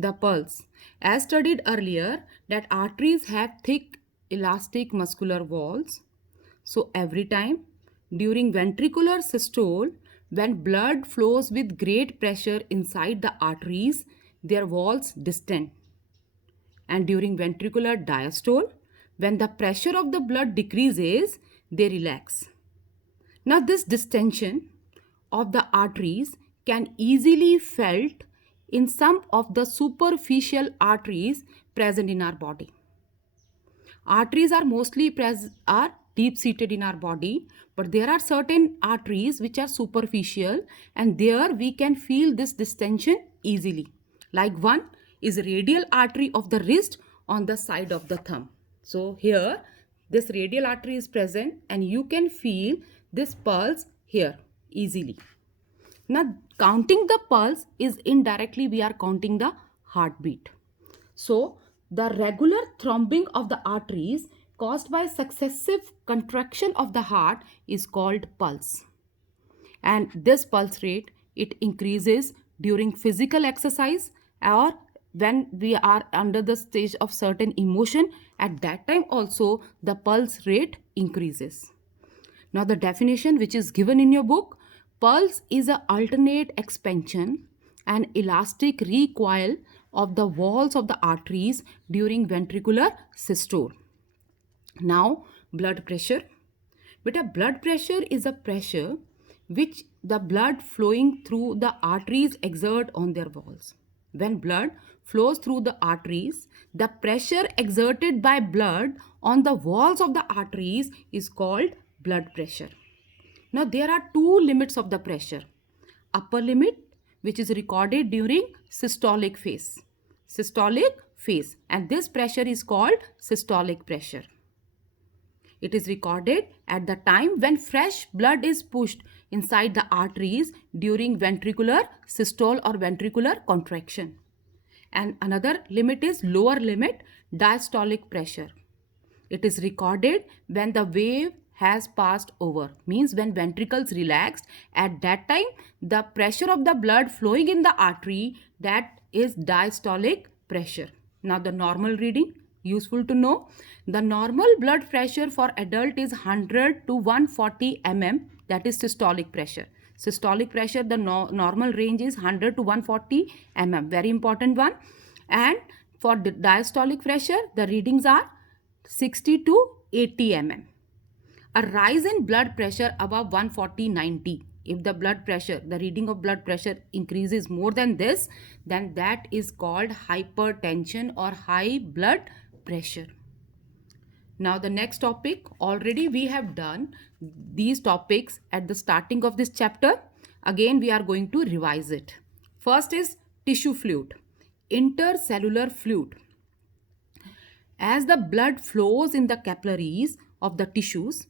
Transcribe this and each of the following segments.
The pulse. As studied earlier, that arteries have thick elastic muscular walls. So every time during ventricular systole, when blood flows with great pressure inside the arteries, their walls distend. And during ventricular diastole, when the pressure of the blood decreases, they relax. Now, this distension of the arteries can easily felt in some of the superficial arteries present in our body. Arteries are mostly are deep seated in our body, but there are certain arteries which are superficial, and there we can feel this distension easily. Like one is radial artery of the wrist on the side of the thumb. So here this radial artery is present and you can feel this pulse here easily. Now counting the pulse is indirectly we are counting the heartbeat. So the regular thrombing of the arteries caused by successive contraction of the heart is called pulse. And this pulse rate, it increases during physical exercise or when we are under the stage of certain emotion. At that time also the pulse rate increases. Now the definition which is given in your book: pulse is an alternate expansion and elastic recoil of the walls of the arteries during ventricular systole. Now blood pressure. But a blood pressure is a pressure which the blood flowing through the arteries exert on their walls. When blood flows through the arteries, the pressure exerted by blood on the walls of the arteries is called blood pressure. Now there are two limits of the pressure. Upper limit, which is recorded during systolic phase. Systolic phase, and this pressure is called systolic pressure. It is recorded at the time when fresh blood is pushed inside the arteries during ventricular systole or ventricular contraction. And another limit is lower limit, diastolic pressure. It is recorded when the wave has passed over, means when ventricles relaxed. At that time the pressure of the blood flowing in the artery, that is diastolic pressure. Now the normal reading, useful to know. The normal blood pressure for adult is 100 to 140 mm, that is systolic pressure. Systolic pressure, the normal range is 100 to 140 mm, very important one. And for the diastolic pressure, the readings are 60 to 80 mm. A rise in blood pressure above 140/90, if the blood pressure, the reading of blood pressure increases more than this, then that is called hypertension or high blood pressure. Now the next topic, already we have done these topics at the starting of this chapter. Again we are going to revise it. First is tissue fluid, intercellular fluid. As the blood flows in the capillaries of the tissues,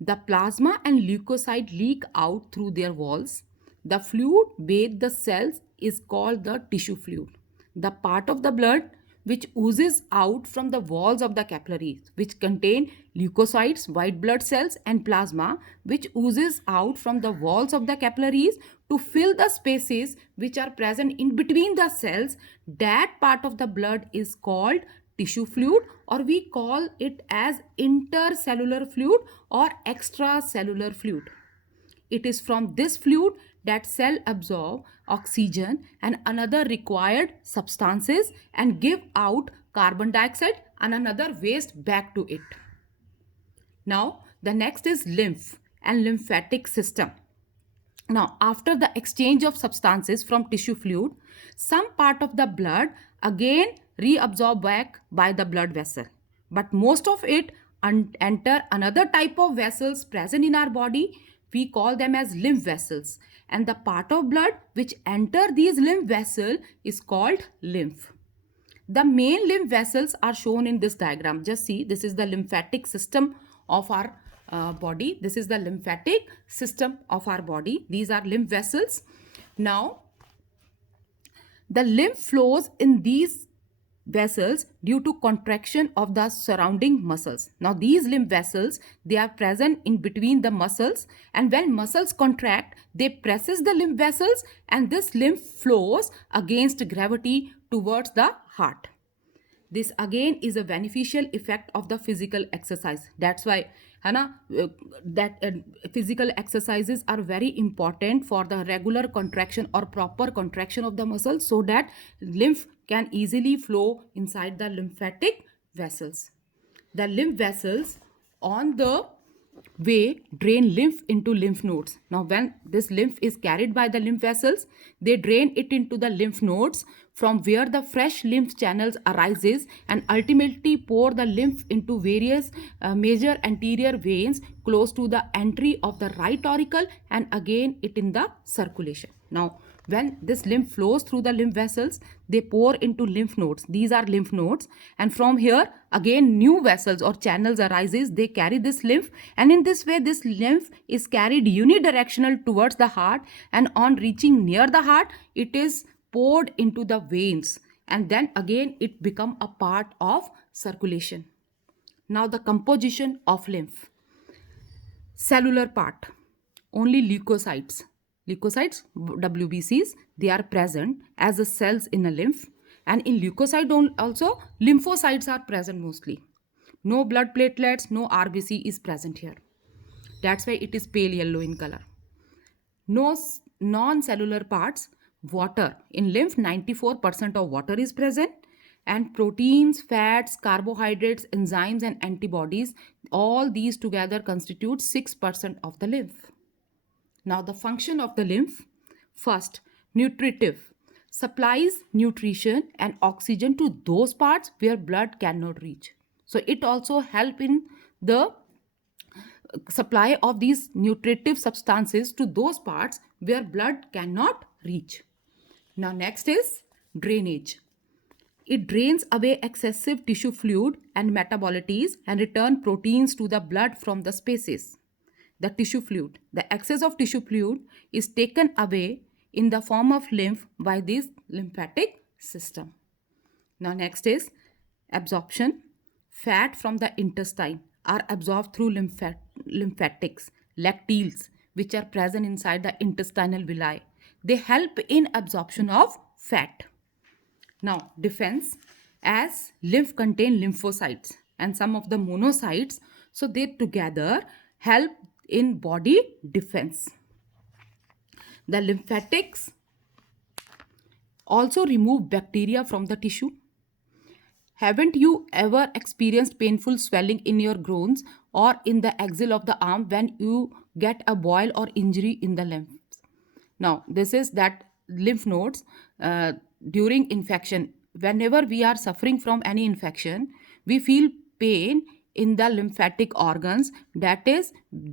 the plasma and leukocyte leak out through their walls. The fluid bathe the cells is called the tissue fluid. The part of the blood which oozes out from the walls of the capillaries, which contain leukocytes, white blood cells, and plasma, which oozes out from the walls of the capillaries to fill the spaces which are present in between the cells, that part of the blood is called tissue fluid, or we call it as intercellular fluid or extracellular fluid. It is from this fluid that cell absorb oxygen and another required substances and give out carbon dioxide and another waste back to it. Now the next is lymph and lymphatic system. Now after the exchange of substances from tissue fluid, some part of the blood again reabsorbed back by the blood vessel, but most of it enter another type of vessels present in our body. We call them as lymph vessels, and the part of blood which enter these lymph vessels is called lymph. The main lymph vessels are shown in this diagram. Just see, this is the lymphatic system of our body. This is the lymphatic system of our body. These are lymph vessels. Now the lymph flows in these vessels due to contraction of the surrounding muscles. Now these lymph vessels, they are present in between the muscles, and when muscles contract, they presses the lymph vessels, and this lymph flows against gravity towards the heart. This again is a beneficial effect of the physical exercise. That's why है ना that physical exercises are very important for the regular contraction or proper contraction of the muscle, so that lymph can easily flow inside the lymphatic vessels. The lymph vessels on the way drain lymph into lymph nodes. Now, when this lymph is carried by the lymph vessels, they drain it into the lymph nodes, from where the fresh lymph channels arises and ultimately pour the lymph into various major anterior veins close to the entry of the right auricle, and again it in the circulation. Now, when this lymph flows through the lymph vessels, they pour into lymph nodes. These are lymph nodes, and from here again new vessels or channels arises. They carry this lymph, and in this way this lymph is carried unidirectional towards the heart, and on reaching near the heart it is poured into the veins, and then again it become a part of circulation. Now the composition of lymph. Cellular part, only leukocytes, WBCs, they are present as the cells in a lymph, and in leukocyte also lymphocytes are present mostly. No blood platelets, no RBC is present here. That's why it is pale yellow in color. No non-cellular parts. Water in lymph, 94% of water is present, and proteins, fats, carbohydrates, enzymes and antibodies, all these together constitute 6% of the lymph. Now the function of the lymph. First, nutritive, supplies nutrition and oxygen to those parts where blood cannot reach. So it also help in the supply of these nutritive substances to those parts where blood cannot reach. Now next is drainage. It drains away excessive tissue fluid and metabolites and return proteins to the blood from the spaces. The tissue fluid, the excess of tissue fluid is taken away in the form of lymph by this lymphatic system. Now next is absorption. Fat from the intestine are absorbed through lymphatics, lacteals, which are present inside the intestinal villi. They help in absorption of fat. Now defense, as lymph contain lymphocytes and some of the monocytes, so they together help in body defense. The lymphatics also remove bacteria from the tissue. Haven't you ever experienced painful swelling in your groins or in the axil of the arm when you get a boil or injury in the lymphs? Now, this is that lymph nodes during infection. Whenever we are suffering from any infection, we feel pain in the lymphatic organs. That is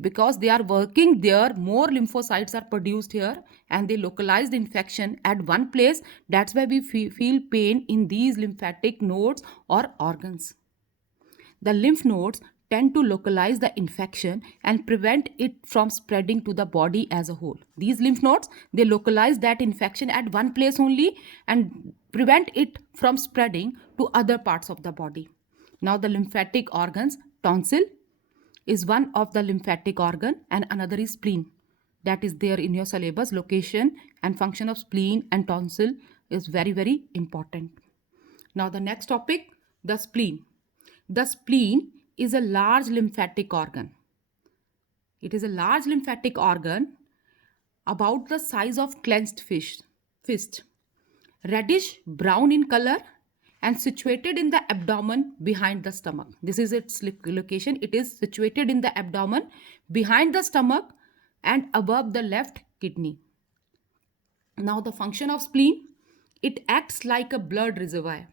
because they are working there, more lymphocytes are produced here and they localize the infection at one place. That's why we feel pain in these lymphatic nodes or organs. The lymph nodes tend to localize the infection and prevent it from spreading to the body as a whole. These lymph nodes, they localize that infection at one place only and prevent it from spreading to other parts of the body. Now the lymphatic organs, tonsil is one of the lymphatic organ and another is spleen. That is there in your syllabus. Location and function of spleen and tonsil is very, very important. Now the next topic, the spleen. The spleen is a large lymphatic organ. It is a large lymphatic organ about the size of clenched fist, reddish brown in color and situated in the abdomen behind the stomach. This is its location. It is situated in the abdomen behind the stomach and above the left kidney. Now the function of spleen, it acts like a blood reservoir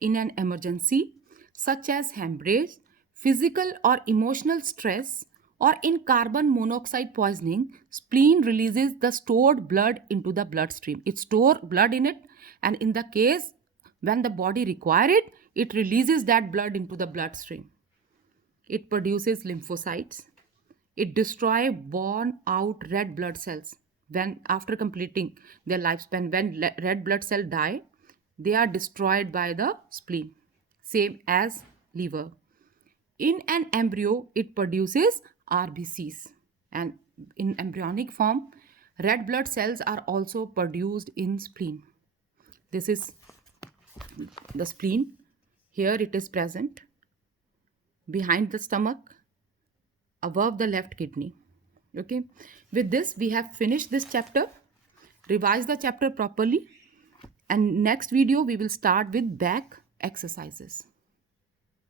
in an emergency such as hemorrhage, physical or emotional stress, or in carbon monoxide poisoning. Spleen releases the stored blood into the bloodstream. It stores blood in it, and in the case when the body requires it, it releases that blood into the bloodstream. It produces lymphocytes. It destroys worn out red blood cells. When after completing their lifespan, when red blood cells die, they are destroyed by the spleen. Same as liver. In an embryo, it produces RBCs, and in embryonic form, red blood cells are also produced in spleen. This is the spleen. Here it is present behind the stomach, above the left kidney. Okay, with this we have finished this chapter. Revise the chapter properly, and next video we will start with back exercises.